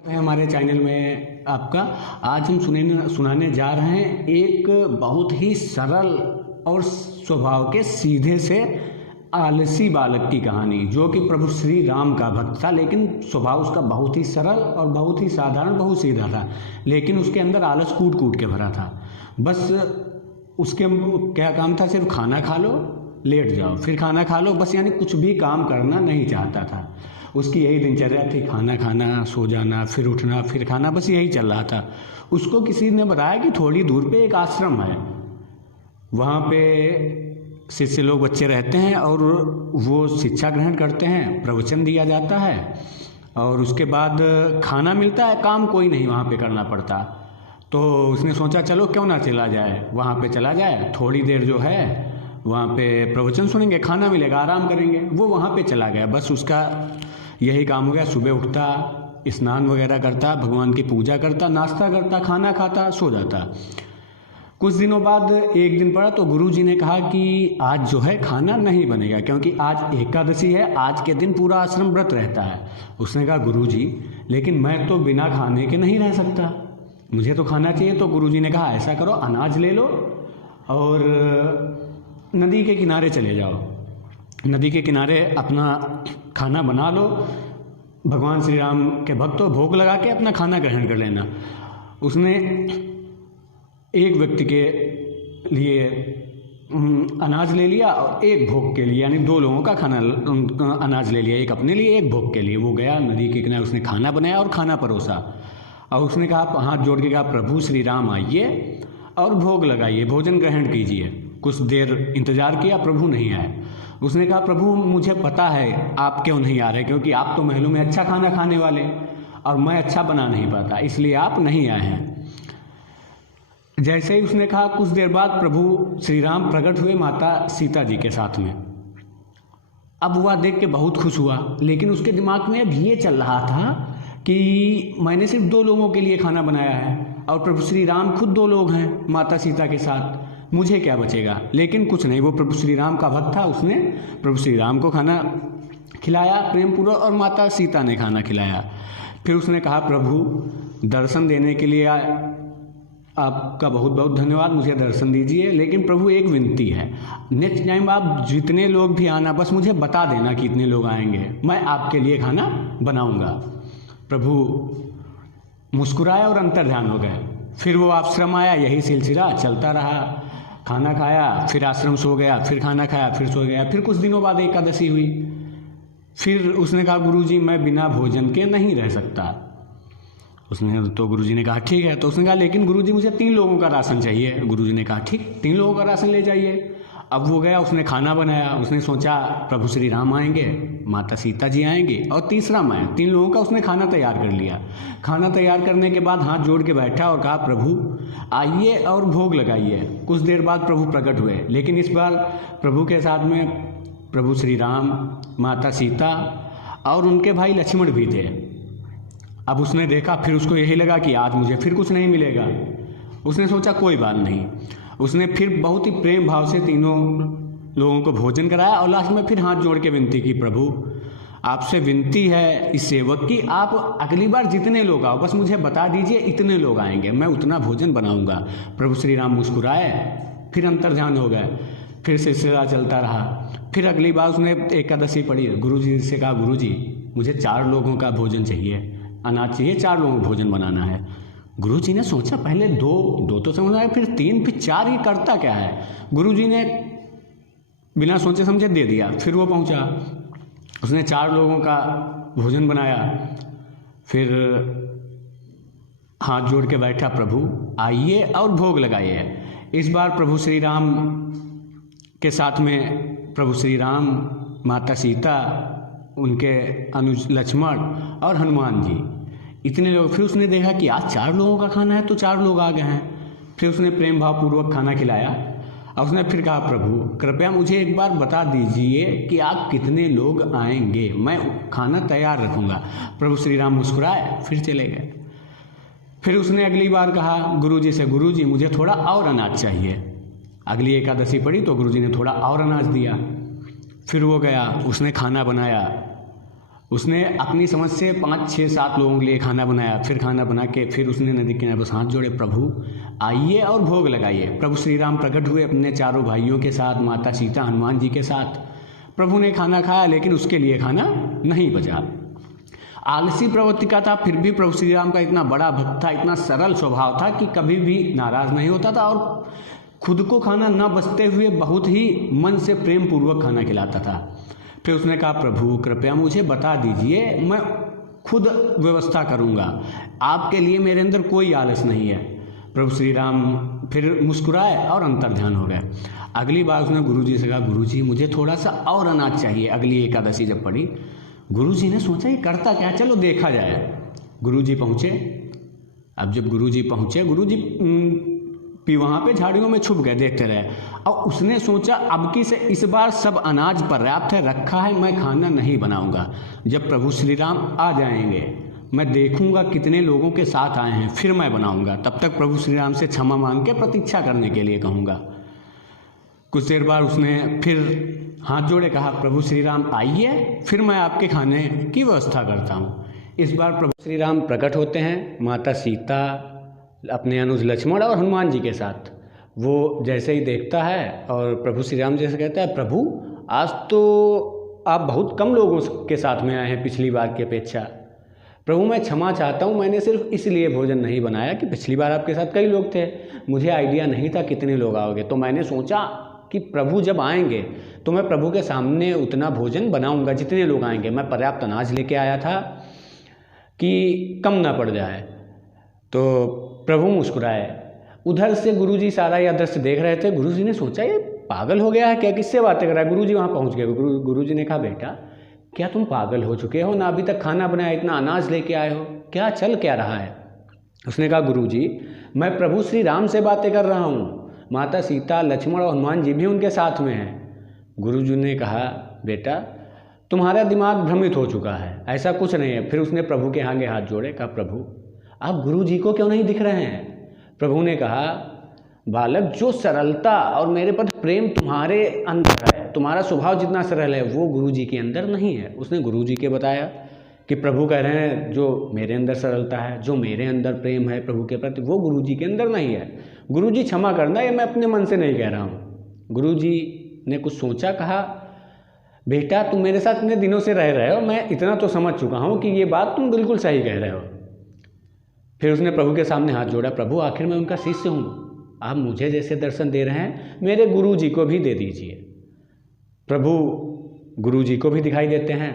है हमारे चैनल में आपका। आज हम सुनाने जा रहे हैं एक बहुत ही सरल और स्वभाव के सीधे से आलसी बालक की कहानी, जो कि प्रभु श्री राम का भक्त था, लेकिन स्वभाव उसका बहुत ही सरल और बहुत ही साधारण, बहुत सीधा था। लेकिन उसके अंदर आलस कूट कूट के भरा था। बस उसके क्या काम था, सिर्फ खाना खा लो, लेट जाओ, फिर खाना खा लो, बस यानी कुछ भी काम करना नहीं चाहता था। उसकी यही दिनचर्या थी, खाना खाना, सो जाना, फिर उठना, फिर खाना, बस यही चल रहा था। उसको किसी ने बताया कि थोड़ी दूर पे एक आश्रम है, वहाँ पे शिष्य लोग, बच्चे रहते हैं और वो शिक्षा ग्रहण करते हैं, प्रवचन दिया जाता है और उसके बाद खाना मिलता है, काम कोई नहीं वहाँ पे करना पड़ता। तो उसने सोचा चलो क्यों ना चला जाए, वहाँ पे चला जाए, थोड़ी देर जो है वहाँ पे प्रवचन सुनेंगे, खाना मिलेगा, आराम करेंगे। वो वहाँ पे चला गया। बस उसका यही काम हो गया। सुबह उठता, स्नान वगैरह करता, भगवान की पूजा करता, नाश्ता करता, खाना खाता, सो जाता। कुछ दिनों बाद एक दिन पड़ा तो गुरुजी ने कहा कि आज जो है खाना नहीं बनेगा, क्योंकि आज एकादशी है, आज के दिन पूरा आश्रम व्रत रहता है। उसने कहा गुरुजी, लेकिन मैं तो बिना खाने के नहीं रह सकता, मुझे तो खाना चाहिए। तो गुरुजी ने कहा ऐसा करो, अनाज ले लो और नदी के किनारे चले जाओ, नदी के किनारे अपना खाना बना लो, भगवान श्री राम के भक्त हो, भोग लगा के अपना खाना ग्रहण कर लेना। उसने एक व्यक्ति के लिए अनाज ले लिया और एक भोग के लिए, यानी 2 लोगों का खाना अनाज ले लिया, एक अपने लिए, एक भोग के लिए। वो गया नदी के किनारे, उसने खाना बनाया और खाना परोसा और उसने कहा, हाथ जोड़ के कहा, प्रभु श्री राम आइए और भोग लगाइए, भोजन ग्रहण कीजिए। कुछ देर इंतजार किया, प्रभु नहीं आए। उसने कहा प्रभु मुझे पता है आप क्यों नहीं आ रहे, क्योंकि आप तो महलों में अच्छा खाना खाने वाले और मैं अच्छा बना नहीं पाता, इसलिए आप नहीं आए हैं। जैसे ही उसने कहा, कुछ देर बाद प्रभु श्री राम प्रकट हुए माता सीता जी के साथ में। अब वह देख के बहुत खुश हुआ, लेकिन उसके दिमाग में अब ये चल रहा था कि मैंने सिर्फ 2 लोगों के लिए खाना बनाया है और प्रभु श्री राम खुद 2 लोग हैं माता सीता के साथ, मुझे क्या बचेगा। लेकिन कुछ नहीं, वो प्रभु श्री राम का भक्त था, उसने प्रभु श्री राम को खाना खिलाया प्रेम पूर्वक और माता सीता ने खाना खिलाया। फिर उसने कहा प्रभु दर्शन देने के लिए आपका बहुत बहुत धन्यवाद, मुझे दर्शन दीजिए, लेकिन प्रभु एक विनती है, नेक्स्ट टाइम आप जितने लोग भी आना, बस मुझे बता देना कि इतने लोग आएंगे, मैं आपके लिए खाना बनाऊंगा। प्रभु मुस्कुराए और अंतर्ध्यान हो गए। फिर वो आश्रम आया, यही सिलसिला चलता रहा, खाना खाया, फिर आश्रम सो गया, फिर खाना खाया, फिर सो गया। फिर कुछ दिनों बाद एकादशी हुई। फिर उसने कहा गुरुजी मैं बिना भोजन के नहीं रह सकता। उसने तो गुरुजी ने कहा ठीक है। तो उसने कहा लेकिन गुरुजी मुझे 3 लोगों का राशन चाहिए। गुरुजी ने कहा ठीक, 3 लोगों का राशन ले जाइए। अब वो गया, उसने खाना बनाया, उसने सोचा प्रभु श्री राम आएंगे, माता सीता जी आएंगे और तीसरा मैं, 3 लोगों का उसने खाना तैयार कर लिया। खाना तैयार करने के बाद हाथ जोड़ के बैठा और कहा प्रभु आइए और भोग लगाइए। कुछ देर बाद प्रभु प्रकट हुए, लेकिन इस बार प्रभु के साथ में प्रभु श्री राम, माता सीता और उनके भाई लक्ष्मण भी थे। अब उसने देखा, फिर उसको यही लगा कि आज मुझे फिर कुछ नहीं मिलेगा। उसने सोचा कोई बात नहीं। उसने फिर बहुत ही प्रेम भाव से 3 लोगों को भोजन कराया और लास्ट में फिर हाथ जोड़ के विनती की, प्रभु आपसे विनती है इस सेवक की, आप अगली बार जितने लोग आओ बस मुझे बता दीजिए इतने लोग आएंगे, मैं उतना भोजन बनाऊंगा। प्रभु श्री राम मुस्कुराए, फिर अंतर्ध्यान हो गए, फिर सिलसिला चलता रहा। फिर अगली बार उसने एकादशी पढ़ी, गुरुजी से कहा गुरुजी मुझे 4 लोगों का भोजन चाहिए, अनाज चाहिए, 4 लोगों को भोजन बनाना है। गुरुजी ने सोचा पहले 2 तो समझ आए, फिर 3, फिर 4, ही करता क्या है। गुरुजी ने बिना सोचे समझे दे दिया। फिर वो पहुंचा, उसने 4 लोगों का भोजन बनाया, फिर हाथ जोड़ के बैठा, प्रभु आइए और भोग लगाइए। इस बार प्रभु श्री राम के साथ में प्रभु श्री राम, माता सीता, उनके अनुज लक्ष्मण और हनुमान जी, इतने लोग। फिर उसने देखा कि आज 4 लोगों का खाना है तो 4 लोग आ गए हैं। फिर उसने प्रेम भाव पूर्वक खाना खिलाया और उसने फिर कहा प्रभु कृपया मुझे एक बार बता दीजिए कि आप कितने लोग आएंगे, मैं खाना तैयार रखूंगा। प्रभु श्री राम मुस्कुराए, फिर चले गए। फिर उसने अगली बार कहा गुरुजी से, गुरुजी मुझे थोड़ा और अनाज चाहिए। अगली एकादशी पड़ी तो गुरुजी ने थोड़ा और अनाज दिया। फिर वो गया, उसने खाना बनाया उसने अपनी समझ से 5, 6, 7 लोगों के लिए खाना बनाया। फिर खाना बना के फिर उसने नदी किनारे बस हाथ जोड़े, प्रभु आइए और भोग लगाइए। प्रभु श्री राम प्रकट हुए अपने चारों भाइयों के साथ, माता सीता, हनुमान जी के साथ। प्रभु ने खाना खाया, लेकिन उसके लिए खाना नहीं बचा। आलसी प्रवृत्ति का था, फिर भी प्रभु श्री राम का इतना बड़ा भक्त था, इतना सरल स्वभाव था कि कभी भी नाराज नहीं होता था और खुद को खाना न बचते हुए बहुत ही मन से प्रेम पूर्वक खाना खिलाता था। फिर उसने कहा, प्रभु कृपया मुझे बता दीजिए, मैं खुद व्यवस्था करूंगा, आपके लिए मेरे अंदर कोई आलस नहीं है। प्रभु श्री राम फिर मुस्कुराए और अंतर्ध्यान हो गए। अगली बार उसने गुरुजी से कहा, गुरुजी मुझे थोड़ा सा और अनाज चाहिए। अगली एकादशी जब पड़ी, गुरुजी ने सोचा ये करता क्या, चलो देखा जाए। गुरुजी पहुँचे। अब जब गुरुजी पहुँचे, गुरुजी वहाँ पे झाड़ियों में छुप गए, देखते रहे। और उसने सोचा अब की से इस बार सब अनाज पर्याप्त है, रखा है, मैं खाना नहीं बनाऊंगा। जब प्रभु श्री राम आ जाएंगे मैं देखूंगा कितने लोगों के साथ आए हैं, फिर मैं बनाऊंगा। तब तक प्रभु श्री राम से क्षमा मांग के प्रतीक्षा करने के लिए कहूँगा। कुछ देर बाद उसने फिर हाथ जोड़े कहा, प्रभु श्री राम आइए, फिर मैं आपके खाने की व्यवस्था करता हूँ। इस बार प्रभु श्री राम प्रकट होते हैं, माता सीता, अपने अनुज लक्ष्मण और हनुमान जी के साथ। वो जैसे ही देखता है और प्रभु श्री राम जैसे कहता है, प्रभु आज तो आप बहुत कम लोगों के साथ में आए हैं पिछली बार की अपेक्षा। प्रभु मैं क्षमा चाहता हूँ, मैंने सिर्फ इसलिए भोजन नहीं बनाया कि पिछली बार आपके साथ कई लोग थे, मुझे आइडिया नहीं था कितने लोग आओगे, तो मैंने सोचा कि प्रभु जब आएंगे तो मैं प्रभु के सामने उतना भोजन बनाऊंगा जितने लोग आएंगे। मैं पर्याप्त अनाज लेके आया था कि कम ना पड़ जाए। तो प्रभु मुस्कुराए। उधर से गुरुजी सारा यह दृश्य देख रहे थे। गुरुजी ने सोचा ये पागल हो गया है क्या, किससे बातें कर रहा है। गुरुजी वहाँ पहुँच गए। गुरुजी ने कहा, बेटा क्या तुम पागल हो चुके हो, ना अभी तक खाना बनाया, इतना अनाज लेके आए हो, क्या चल क्या रहा है। उसने कहा, गुरुजी मैं प्रभु श्री राम से बातें कर रहा हूँ, माता सीता, लक्ष्मण और हनुमान जी भी उनके साथ में हैं। गुरुजी ने कहा, बेटा तुम्हारा दिमाग भ्रमित हो चुका है, ऐसा कुछ नहीं है। फिर उसने प्रभु के आगे हाथ जोड़े, कहा, प्रभु आप गुरु जी को क्यों नहीं दिख रहे हैं। प्रभु ने कहा, बालक जो सरलता और मेरे प्रति प्रेम तुम्हारे अंदर है, तुम्हारा स्वभाव जितना सरल है, वो गुरु जी के अंदर नहीं है। उसने गुरु जी के बताया कि प्रभु कह रहे हैं जो मेरे अंदर सरलता है, जो मेरे अंदर प्रेम है प्रभु के प्रति, वो गुरु जी के अंदर नहीं है। गुरु जी क्षमा करना, ये मैं अपने मन से नहीं कह रहा हूँ। गुरु जी ने कुछ सोचा, कहा, बेटा तुम मेरे साथ इतने दिनों से रह रहे हो, मैं इतना तो समझ चुका हूँ कि ये बात तुम बिल्कुल सही कह रहे हो। फिर उसने प्रभु के सामने हाथ जोड़ा, प्रभु आखिर मैं उनका शिष्य हूँ, आप मुझे जैसे दर्शन दे रहे हैं मेरे गुरु जी को भी दे दीजिए। प्रभु गुरु जी को भी दिखाई देते हैं।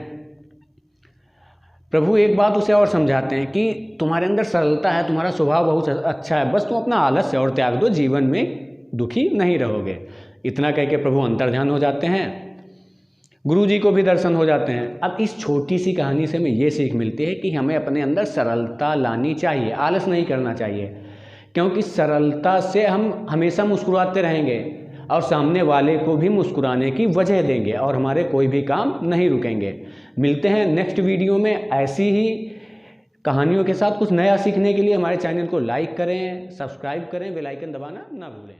प्रभु एक बात उसे और समझाते हैं कि तुम्हारे अंदर सरलता है, तुम्हारा स्वभाव बहुत अच्छा है, बस तुम अपना आलस्य और त्याग दो, जीवन में दुखी नहीं रहोगे। इतना कह के प्रभु अंतर्ध्यान हो जाते हैं। गुरु जी को भी दर्शन हो जाते हैं। अब इस छोटी सी कहानी से हमें ये सीख मिलती है कि हमें अपने अंदर सरलता लानी चाहिए, आलस नहीं करना चाहिए, क्योंकि सरलता से हम हमेशा मुस्कुराते रहेंगे और सामने वाले को भी मुस्कुराने की वजह देंगे और हमारे कोई भी काम नहीं रुकेंगे। मिलते हैं नेक्स्ट वीडियो में ऐसी ही कहानियों के साथ। कुछ नया सीखने के लिए हमारे चैनल को लाइक करें, सब्सक्राइब करें, बेल आइकन दबाना ना भूलें।